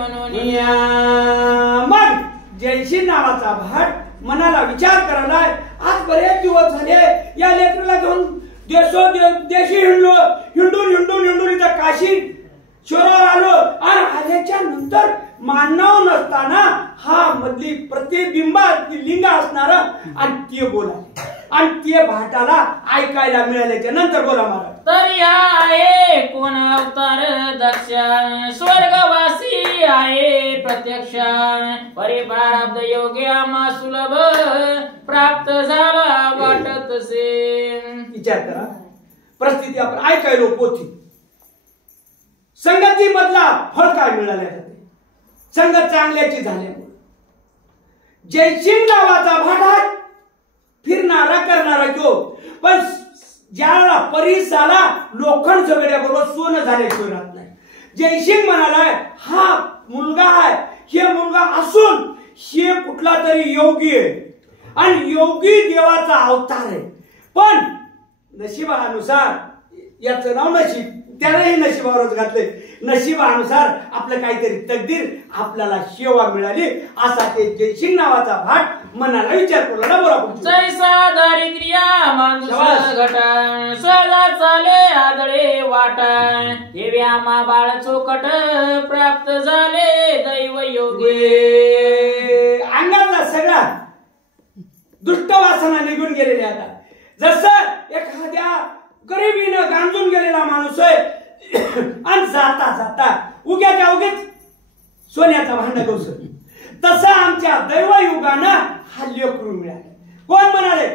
म्हणून मग जयसिंग नावाचा भाट मनाला विचार करायला आज बरेच दिवस झाले या लेकराला घेऊन देशी हिंडून इथं काशी शोरावर आलो आणि आल्याच्या नंतर मानव नसताना हा मधली प्रतिबिंबा लिंग असणार आणि ते बोला आणि ते भाटाला ऐकायला मिळाल्याच्या नंतर बोला महाराज. तरी आहे कोण अवतार दक्ष स्वर्गवासी आहे प्रत्यक्ष परिप्रारब्ध योगी आम्हा सुलभ प्राप्त झाला वाटत से. विचार करा परिस्थिती आपण ऐकायलो पोथी संगती मधला फळ काय मिळाले जाते संगत चांगल्याची झाल्यामुळे जयसिंग नावाचा भाट फिरणारा करणारा जो पण ज्याला परीस झाला लोखंड झगड्याबरोबर सोनं झाल्याशिवाय राहत नाही. जयसिंग म्हणाला हा मुलगा आहे हे मुलगा असून हे कुठला तरी योगी आहे आणि योगी देवाचा अवतार आहे पण नशिबानुसार याचं नाव नशीब त्यालाही नशिबावरच घातले नशिबानुसार आपलं काहीतरी तकदीर आपल्याला सेवा मिळाली असा ते जयसिंग नावाचा भाट मनाला विचार करू बोला. जैसा दारिद्र्या माणूस घटा सदा चाले आदळे वाटा हे व्यामा बाळ चोकट प्राप्त झाले दैव योगी. अंगातला सगळा दुष्ट वासना निघून गेलेले आता जसं एखाद्या गरिबीनं गांजून गेलेला माणूस आहे आणि जाता जाता उग्याच्या उगीच सोन्याचा भांड गवस तसं आमच्या दैवयुगानं हा लेकरू मिळाला. कोण म्हणाले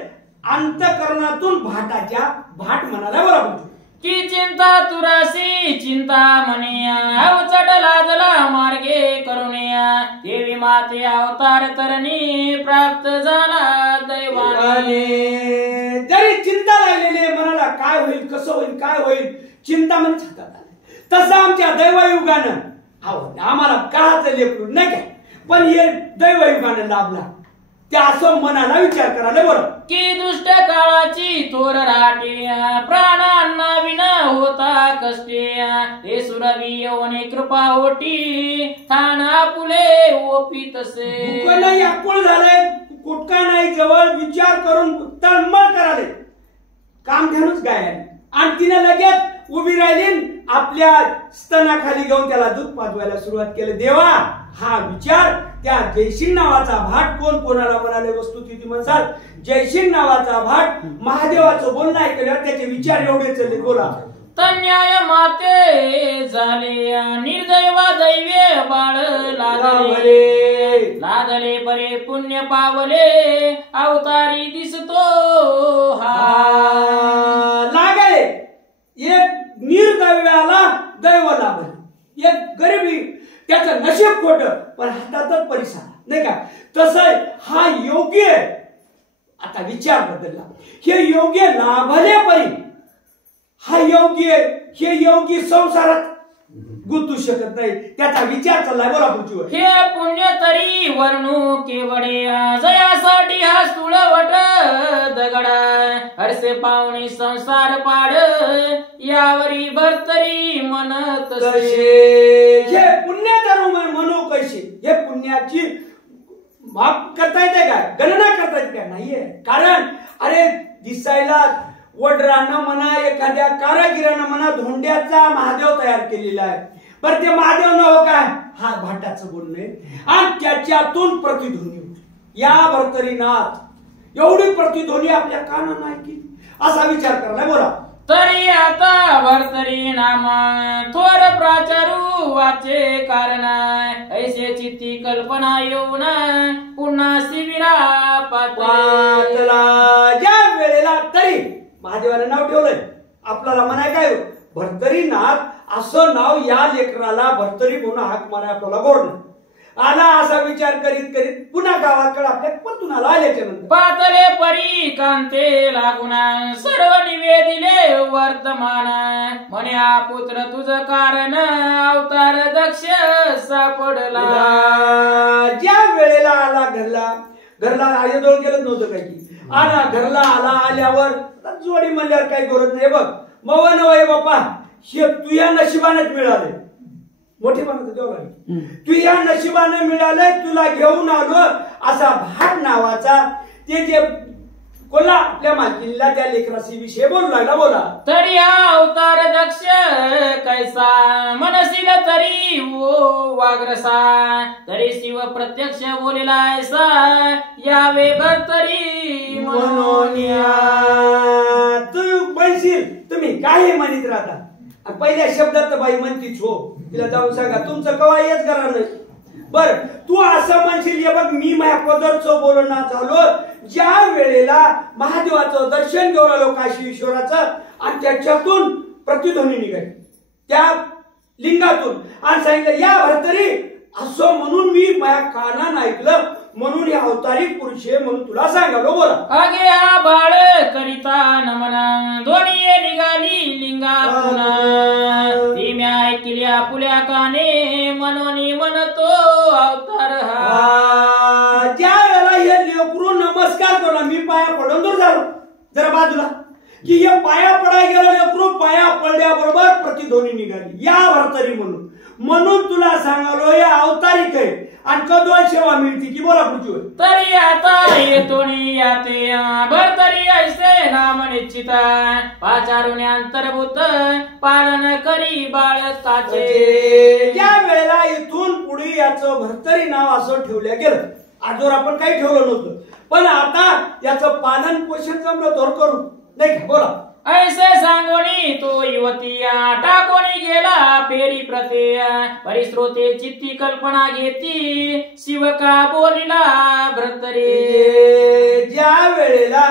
अंतकरणातून भाट म्हणाला बरोबर की चिंता तुरासी चिंता म्हणिया अवचट लाजला मार्गे करुणिया देवी माते अवतार तरणी प्राप्त झाला दैवाने. जरी चिंता लागलेली मनाला काय होईल कसं होईल काय होईल चिंता मन छातात आले तसं आमच्या दैवयुगानं आम्हाला काच लेकरू नाही काय पण हे दैवयुगानं लाभला त्या असं मनाला विचार करायला बरं की दुष्ट काळाची थोर राटी प्राणांना विना होता कष्टी हे सुरवी येऊन कृपा ओटी ठाणा पुले ओपी तसे. नाही अकुळ झाले कुटका नाही जवळ विचार करून तळमळ कराले काम घेऊनच गाय आणि तिने लगेच उभी राहिली आपल्या स्तनाखाली घेऊन त्याला दूध पाजवायला सुरुवात केली. देवा हा विचार त्या जयसिंग नावाचा भाट कोण कोणाला म्हणाले वस्तुस्थिती म्हणतात जयसिंग नावाचा भाट महादेवाचं बोलणं ऐकलं त्याचे विचार एवढे चालले बोला. तन्याय माते झाले निर्दैव दैवे बाळ लादले परे पुण्य पावले अवतारी दिसतो हा. लागले एक निर्दैव्याला दैव लाभले एक गरिबी त्याचं नशीब खोट पण हातातच परिसा नाही का तसं हा योग्य आता विचार बदलला हे योग्य लाभले परी हा योग्य हे योगी संसारात गुंतू शकत नाही त्याचा विचार चाललाय बोला पुढची. हे पुण्य तरी वर्णू केवडे जयासाठी हा सुळवट दगडा हरसे पाहुणे संसार पाड यावरी भरतरी म्हणत हे पुण्य तरू म्हणू कशी हे पुण्याची माप करता येते का गणना करता येते का नाहीये कारण अरे दिसायला वडरानं म्हणा एखाद्या कारागिरानं म्हणा धोंड्याचा महादेव तयार केलेला आहे पण ते महादेव न हो काय हा भाटाचं बोलणे आणि त्याच्यातून प्रतिध्वनी या भरतरीनाथ एवढी प्रतिध्वनी आपल्या कानानं ऐकली असा विचार करायला बोला. तरी आता भरतरी नाम थोर प्राचारू वाचे कारण ऐसे चित्ती कल्पना येऊन पुन्हा शिबिरा पातला. ज्या वेळेला तरी महादेवाने नाव ठेवलंय आपल्याला म्हणाय काय भरतरीनाथ असं नाव या लेकराला भरतरी म्हणून हाक मारा आपल्याला गोड आला असा विचार करीत करीत पुन्हा गावाकडे आपल्या पतुनाला आल्याच्या नंतर पातले परी कांते लागून सर्व निवेदिले वर्तमान म्हणे हा पुत्र तुझं कारण अवतार दक्ष सापडला. ज्या वेळेला आला घरला आयोजन केलं नव्हतं काही आला घरला आल्यावर जोडी म्हणल्यावर काही गरज नाही बघ मव नवय बापा हे तुझ्या नशिबानेच मिळाले मोठेपणाचं देव आहे. तू या नशिबाने मिळालंय, तुला घेऊन आलो असा भाट नावाचा ते जे कोला आपल्या मालकीला त्या लेकराशी विषय बोलू लागला. बोला. तरी हा अवतार दक्ष कैसा मनशील तरी वाग्रसा, तरी शिव प्रत्यक्ष बोलेला ऐसा यावे भरतरी मनोनिया. तू म्हणशील तुम्ही काय म्हणत राहता, पहिल्या शब्दात बाई म्हणतीच हो, तिला जाऊन सांगा तुमचं कवा हेच करा नाही. बर तू असं म्हणशील, हे बघ मी माझ्या पदरचं बोलणार झालो ज्या वेळेला महादेवाचं दर्शन घेऊन आलो काशी ईश्वराचं, आणि त्याच्यातून प्रतिध्वनी निघाली त्या लिंगातून, आणि सांगितलं या भरतरी असं म्हणून मी माझ्या कानानं ऐकलं, म्हणून या अवतारी पुरुष आहे म्हणून तुला सांगालो. बोला. अगे हा बाळ करिता नमन दोन्ही निघाली लिंगातून, ती मी ऐकली आपुल्या काने मनोनी म्हणतो अवतार हा. ज्या वेळेला हे लेकरू नमस्कार करू, मी पाया पडून दूर झालो जरा बाजूला, की हे पाया पडाय गेलो लेकरू, पाया पडल्याबरोबर प्रतिध्वनी निघाली या भरतरी म्हणून. म्हणून तुला सांगालो या अवतारिक आहे आणि कदोन सेवा मिळते की. बोला पुढची. तरी आता येतो याते भरतरी ऐसे नाम निश्चित, पाचारून अंतर्भूत पालन करी बाळकाचे. ज्या वेळेला इथून पुढे याचं भरतरी नाव असं ठेवलं गेलं, आजवर आपण काही ठेवलं नव्हतं, पण आता याचं पालन पोषण जमलं तर करू नाही का. बोला. ऐसे सांगोनी तो युवती टाकोनी गेला पेरी प्रते, परिश्रोते चित्ती कल्पना घेती शिव का बोलिला भरतरी. ज्या वेळेला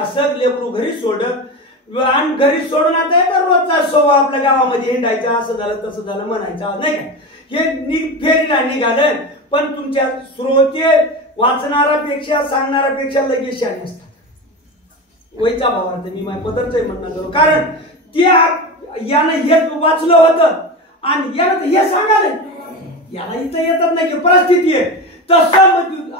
असं लेकरू घरी सोडत आणि घरी सोडून आता का रोजचा सोवा आपल्या गावामध्ये हिंडायचा, असं झालं तसं झालं म्हणायचं नाही का. हे फेरीला निघालं, पण तुमच्या श्रोते वाचणारापेक्षा सांगणारापेक्षा लगेच शाणे असतात. वैचा भावार्थ मी माझ्या पदरच म्हणणं करू, कारण त्या यानं हे वाचलं होतं आणि यानं हे सांगायला याला इथं येतात नाही की परिस्थिती आहे तसं.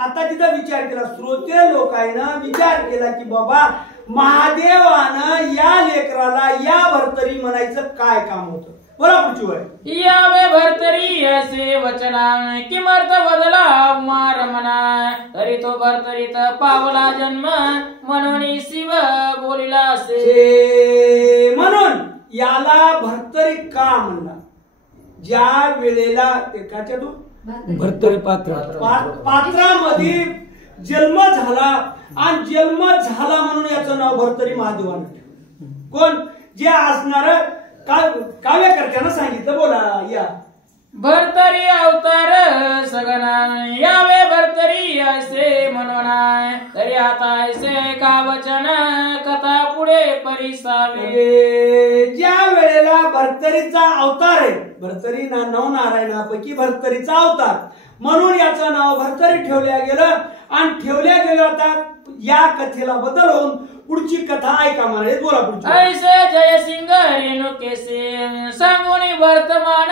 आता तिथं विचार केला, श्रोते लोकांना विचार केला की बाबा महादेवानं या लेकराला या भरतरी म्हणायचं काय काम होतं. बोला पुढची वय. यावे भरतरी असे वचना किमर्थ बदला मार म्हणा, तरी तो भरतरीत पावला जन्म म्हणून शिव बोलिला असे. म्हणून याला भरतरी का म्हणला, ज्या वेळेला एकाच्या तो भरतरी पात्रामध्ये जन्म झाला आणि जन्म झाला म्हणून याचं नाव भरतरी महादेवानं ठेवलं. कोण जे असणार काव्यकर्त्यानं सांगितलं. बोला. या भरतरी अवतार सगना यावे भरतरी असे म्हणून, तरी आता ऐसे का वचन कथा पुढे परिसावे. ज्या वेळेला भरतरीचा अवतार आहे, भरतरी नवनारायणापैकी भरतरीचा अवतार म्हणून याचं नाव भरतरी ठेवल्या गेलं आणि ठेवल्या गेलं. आता या कथेला बदल होऊन पुढची कथा ऐका म्हणाले. बोला पुढची. ऐसे जयसिंग रेणुकेसे सांगून वर्तमान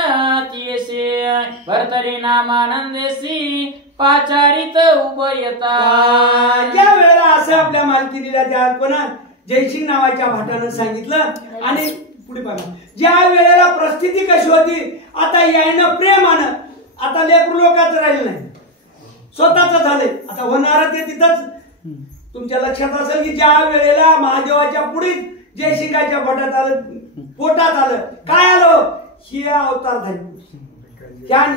तियसे, भरतरी नामानंदेसी पाचारित उभयता. ज्या वेळेला असं आपल्या मालकीनीला त्या कोणा जयसिंग नावाच्या भाटानं सांगितलं आणि पुढे बघा ज्या वेळेला परिस्थिती कशी होती, आता यायनं प्रेमानं आता लेकरू लोकांचं राहिलं नाही, स्वतःच झालंय. आता होणार ते तिथंच तुमच्या लक्षात असेल की ज्या वेळेला महादेवाच्या पुढे जयसिंगाच्या भटात आलं, पोटात आलं, काय आलं, हे अवतार झाले.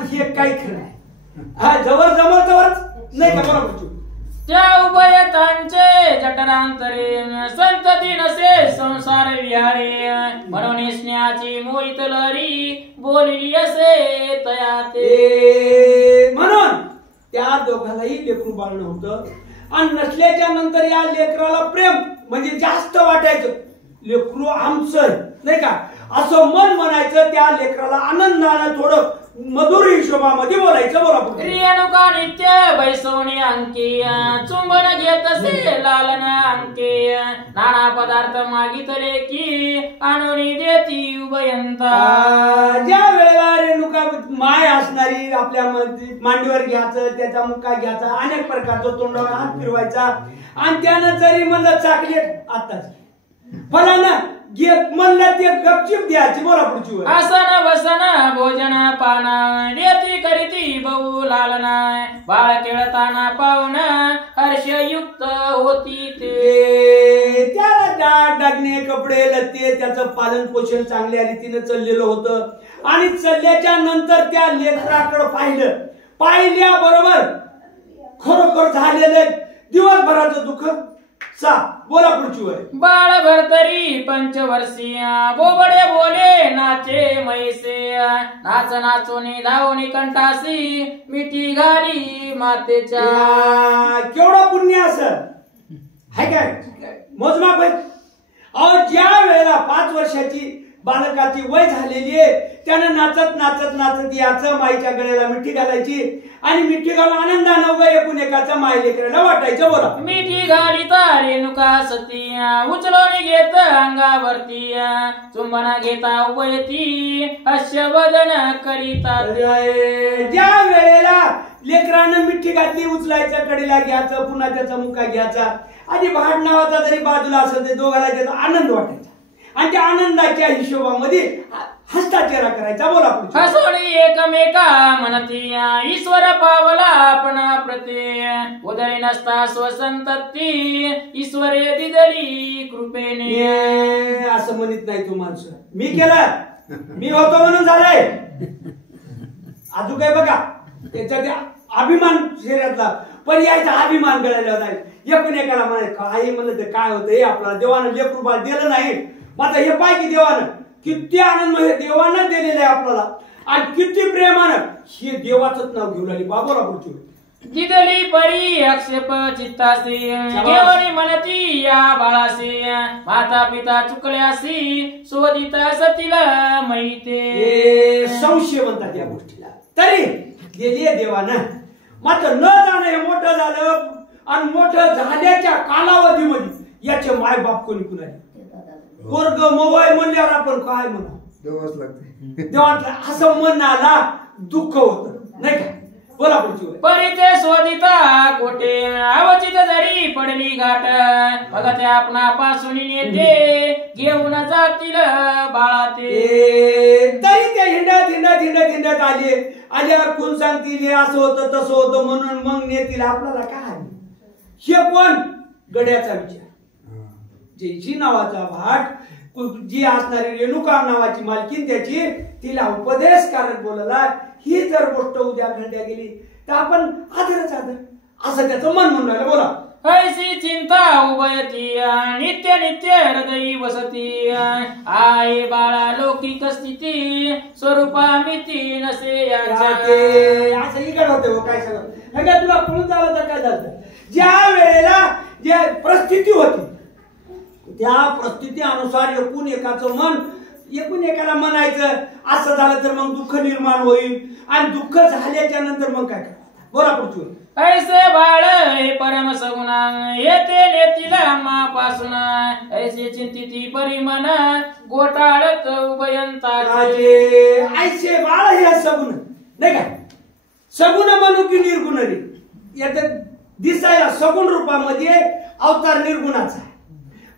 हे काही खरं आहे, जवळ जवळ जवळच नाही का. बरोबर. त्या उभयतांचे जठरांतरे संतती नसे संसार विहारे, म्हणून स्नेहाची मोहित लहरी बोलली असे तया ते. म्हणून त्या दोघांनाही लेकरू बाळणं होतं आणि नसल्याच्या नंतर या लेकराला प्रेम म्हणजे जास्त वाटायचं, लेकरू आमचं नाही का असं मन म्हणायचं. त्या लेकराला आनंदानं थोडं मधुर हिशोबामध्ये बोलायचं. बोला. रेणुका नित्य बैसवणी अंकी चुंबन घेत असे लालन अंके, नाना पदार्थ मागितले की आणून देती उभयंता. ज्या वेळेला रेणुका माय असणारी आपल्या मांडीवर घ्यायचं, त्याचा मुक्का घ्यायचा, अनेक प्रकारचं तोंडावर हात फिरवायचा आणि त्यानं जरी म्हणलं चॉकलेट आताच फलाना म्हणलं ते गपचिप द्यायची. बोला पुढची वेळ. आसन वसन भोजन पान देती करीती बहु लालना बाळ खेळताना पाहुण हर्षयुक्त होती ते. त्याला डागणे कपडे लत्ते त्याचं पालन पोषण चांगल्या रीतीने चाललेलं होतं. आणि चालल्याच्या नंतर त्या लेकराकडे पाहिल्याबरोबर खरोखर झालेलं दिवसभराचं दुःख सा. बोला पुढची वेळ. बाळ भरतरी पंचवर्षीय बोबडे बोले नाचे मैसे नाच नाचोनी धावणी कंठासी मिठी घाली मातेच्या. केवढं पुण्य असं हाय काय मोजमाप आहे. अहो ज्या वेळेला 5 वर्षाची बालकाची वय झालेली आहे त्यानं नाचत नाचत नाचत याचं माईच्या गळ्याला मिठी घालायची आणि मिठी घालून आनंदानं वय एकूण एकाचं माय लेकराला वाटायचं. बोला. मिठी घालिता रेणुका सती उचलून घेत अंगावरती चुंबना घेता उभयती हर्षवदन करीता. ज्या वेळेला लेकरानं मिठी घातली उचलायचं कडीला घ्यायचं पुन्हा त्याचा मुका घ्यायचा आणि भाड नावाचा जरी बाजूला असं ते दोघाला त्याचा आनंद वाटायचा आणि त्या आनंदाच्या हिशोबामध्ये हस्ताचेरा करायचा. बोला. हसोळी एकमेका म्हणती ईश्वर पावला आपणा प्रते उदरी नसता स्वसंतती ईश्वरे दिदली कृपेने. असं म्हणत नाही तू माणसं. मी केलं मी होतो म्हणून झालंय. अजून काय बघा त्याचा ते अभिमान शरीरातला पण यायचा अभिमान गळायला नाही. एकूण एकाला म्हणाय काही म्हणलं तर काय होतं हे आपल्याला देवानं लेकरू बाळ दिलं नाही. आता हे पाय की देवानं किती आनंद म्हणजे देवानं दिलेलं आहे आपल्याला आणि किती प्रेमानं हे देवाचंच नाव घेऊन आली. बाबूला पुढची. दिदली परी आक्षेप चित्तासी घेऊन म्हणती या बाळासी माता पिता चुकल्यासी शोधिता सतीला माहिती. संशय म्हणतात या गोष्टीला. तरी गेली देवानं मात्र न जाणं हे मोठं झालं आणि मोठं झाल्याच्या कालावधीमध्ये याचे माय बाप कोणी कुणाले वर्ग मोबाईल म्हणल्यावर आपण काय म्हणा देवाच लागते. देवातला असं मनाला दुःख होत नाही का. बोला पुढची. परिते शोधिता कोठे अवचित जरी पडली घाट मग ते आपणापासून नेते घेऊन जातील बाळा ते. तरी ते हिंडत आल्यावर कोण सांगतील हे असं होतं तसं होतं म्हणून मग नेतील. आपल्याला काय हे कोण गड्याचा विचार. जयशी नावाचा भाट जी असणारी रेणुका नावाची मालकीन त्याची तिला उपदेशकारक बोलला. ही जर गोष्ट उद्या घडल्या गेली तर आपण आदरच आदर असं त्याचं मन म्हणून राहिलं. बोला. ऐसी चिंता उभयती नित्य नित्य हृदयी वसती आहे बाळा लौकिक स्थिती स्वरूपा मिती नसे असं इकडे होते. काय सगळं तुला पळून झालं तर काय झालं. ज्या वेळेला जे परिस्थिती होती त्या परिस्थितीनुसार एकूण एकाला म्हणायचं असं झालं तर मग दुःख निर्माण होईल आणि दुःख झाल्याच्या नंतर मग काय करायचं. बोला पुढची. ऐसे बाळ हे परम सगुणा येते नेतीला मापासून ऐसे चिंतिती परिमन गोटाळत उभयंताचे. ऐसे बाळ हे सगुण नाही का. सगुण म्हणू की निर्गुण रे यात दिसायला सगुण रूपामध्ये अवतार निर्गुणाचा आहे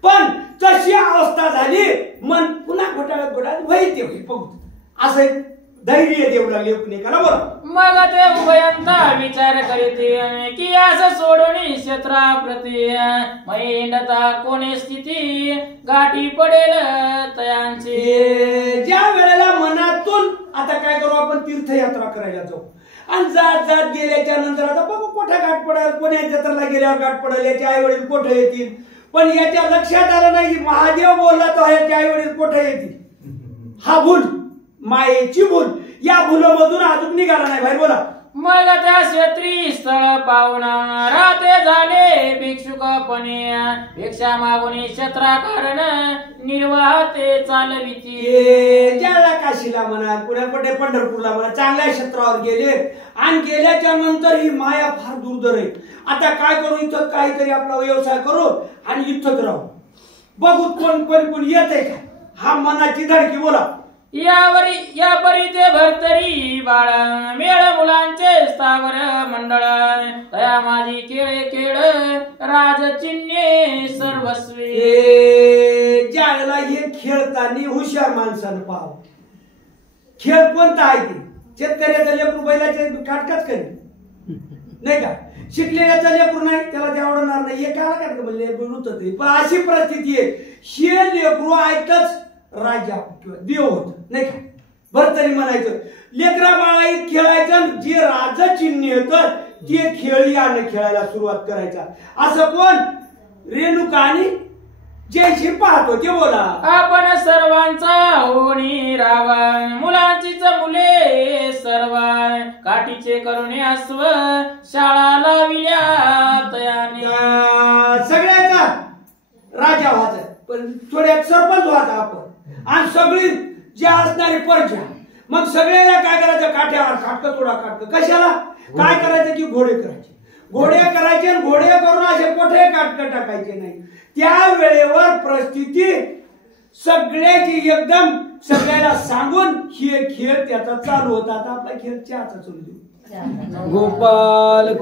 पण तशी अवस्था झाली मन पुन्हा घोटाळत वैद्य होईल बघू असं धैर्य देऊ लागले पुणेकाला. बोला. मग ते उभयंता विचार करीते की असं सोडून क्षेत्राप्रती महिंडता कोणी स्थिती गाठी पडेल तयांची. ज्या वेळेला मनातून आता काय करू आपण तीर्थयात्रा करायला जाऊ आणि जात गेल्याच्या नंतर आता बघू कोठा गाठ पडेल कोण्या जत्राला गेल्यावर गाठ पडेल याचे आई वडील कोठे येतील पण याच्या लक्षात आलं नाही महादेव बोलला तो याचे आई वडील कोठे येतील. हा भूल मायेची भूल या भूलमधून अजून निघाला नाही बाहेर. बोला. मग त्या क्षेत्री स्थळ पाहून राहते झाले भिक्षुकपणे भिक्षा मागून क्षेत्राकारण निर्वाह ते चालविती. ज्याला काशीला म्हणा कुठे पंढरपूरला म्हणा चांगल्या क्षेत्रावर गेले आणि गेल्याच्या नंतर ही माया फार दुर्धर आहे. आता काय करू इथं काहीतरी आपला व्यवसाय करू आणि इथंच राहू बघू कोण येते का. हा मनाची धडकी. बोला. या परी ते भरतरी बाळ मेळ मुलांचे स्थावर मंडळ तया माझी केळे केळ राजचिन्हे सर्वस्वी. ज्या वेळेला हे खेळताना हुशार माणसानं पाहावं. खेळ कोणता आहे ते? शेतकऱ्याचं लेकरू बैलाचे काटकाच करेल नाही का? शिकलेल्याचं लेकरू नाही, त्याला ते आवडणार नाही. हे काय काटक म्हणले ते. पण अशी परिस्थिती आहे, हे लेकरू ऐकच राजा किंवा देव होत नाही का? बरं तरी म्हणायचं लेकरा बाळाईत खेळायचं, जे राजा चिन्ह होतं ते खेळ यानं खेळायला सुरुवात करायचा. असं कोण? रेणुका आणि जयसिंग पाहतो ते बोला. आपण सर्वांचा होणी रावा, मुलांचीच मुले सर्व, काठीचे करुणे अस्व शाळा लाविल्या तयाने. सगळ्याचा राजा व्हायचा, पण थोड्यात सरपंच व्हायचा आपण. आणि सगळी जे असणारी प्रजा, मग सगळ्याला काय करायचं? काठ्यावर खाटकं थोडा खाटकं. कशाला? काय करायचं की घोडे करायचे. घोडे करायचे आणि घोडे करून असे कोठे काटकं टाकायचे नाही. त्या वेळेवर परिस्थिती सगळ्याची एकदम सगळ्याला सांगून हे खेळ त्याचा चालू होता. आता आपला खेळ चहाचा चालू. गोपाल